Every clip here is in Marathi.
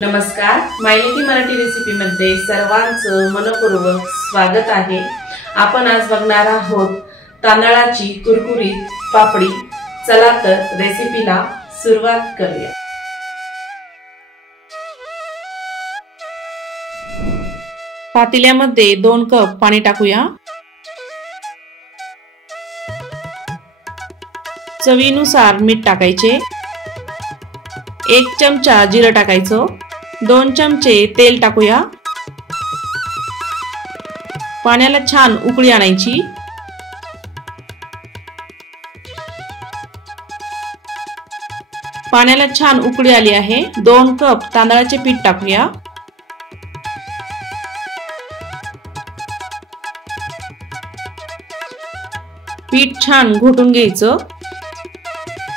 नमस्कार, मायलेकी मराठी रेसिपी मध्ये सर्वांचं मनपूर्वक स्वागत आहे। आपण आज बघणार आहोत तांदळाची कुरकुरीत पापडी। चला तर रेसिपीला सुरुवात करूया। पातेल्यामध्ये 2 कप पाणी टाकूया। चवीनुसार मीठ टाकायचे। 1 चमचा जिरं टाकायचं। 2 चमचे तेल टाकूया। पाण्याला छान उकळी आणायची। पाण्याला छान उकळी आली आहे। 2 कप तांदळाचे पीठ टाकूया। पीठ छान घोटून घ्यायचं।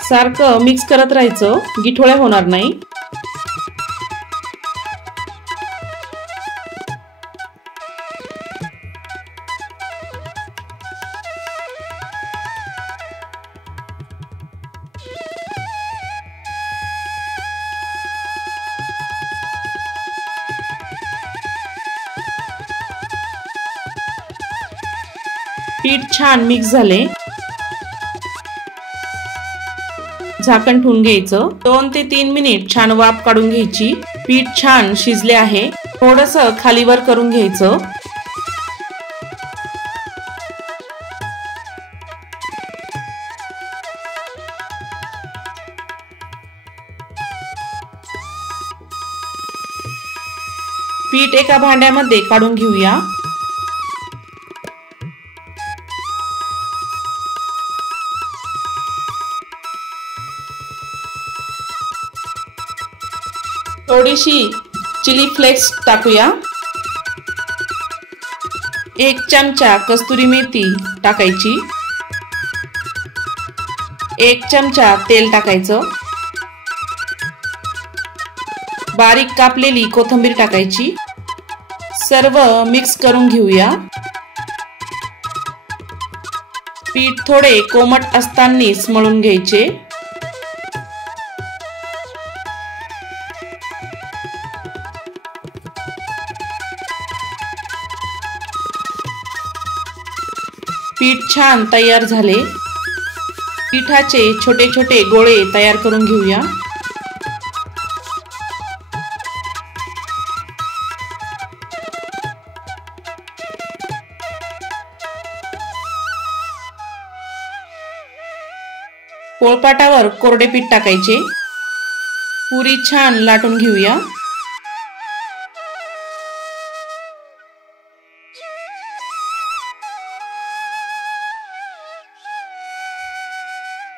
सारखं मिक्स करत राहायचं, गिठोळ्या होणार नाही। पीठ छान मिक्स झाले। झाकण ठेवून घ्यायचं। 2 ते 3 मिनिट छान वाफ काढून घ्यायची। पीठ छान शिजले आहे। थोडंसं खालीवर करून घ्यायचं। पीठ एका भांड्यामध्ये काढून घेऊया। थोडीशी चिली फ्लेक्स टाकूया। 1 चमचा कस्तुरी मेथी टाकायची। 1 चमचा तेल टाकायचं। बारीक कापलेली कोथिंबीर टाकायची। सर्व मिक्स करून घेऊया। पीठ थोडे कोमट असतानाच मळून घ्यायचे। पीठ छान तयार झाले। पिठाचे छोटे छोटे गोळे तयार करून घेऊया। पोळपाटावर कोरडे पीठ टाकायचे। पुरी छान लाटून घेऊया।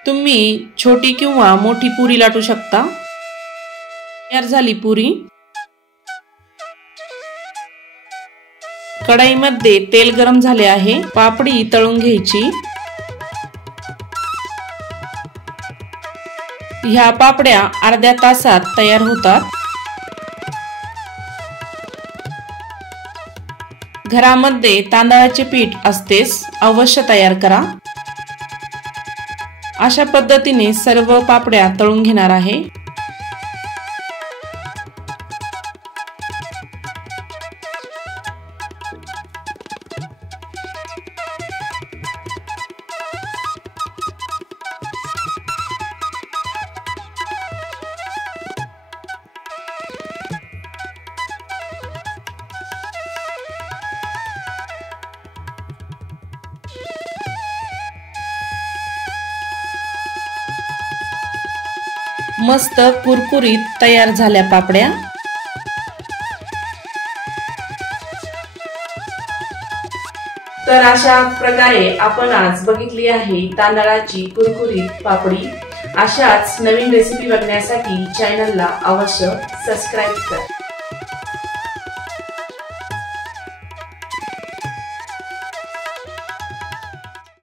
तुम्ही छोटी किंवा मोठी पुरी लाटू शकता। तयार झाली पुरी। कढईमध्ये तेल गरम झाले आहे। पापडी तळून घ्यायची। ह्या पापड्या अर्ध्या तासात तयार होतात। घरामध्ये तांदळाचे पीठ असतेच, अवश्य तयार करा। अशा पद्धतीने सर्व पापड्या तळून घेणार आहे। मस्त कुरकुरीत तयार झाल्या पापड्या। तर अशा प्रकारे आपण आज बघितली आहे तांदळाची कुरकुरीत पापडी। अशाच नवीन रेसिपी बघण्यासाठी चॅनलला अवश्य सबस्क्राइब करा।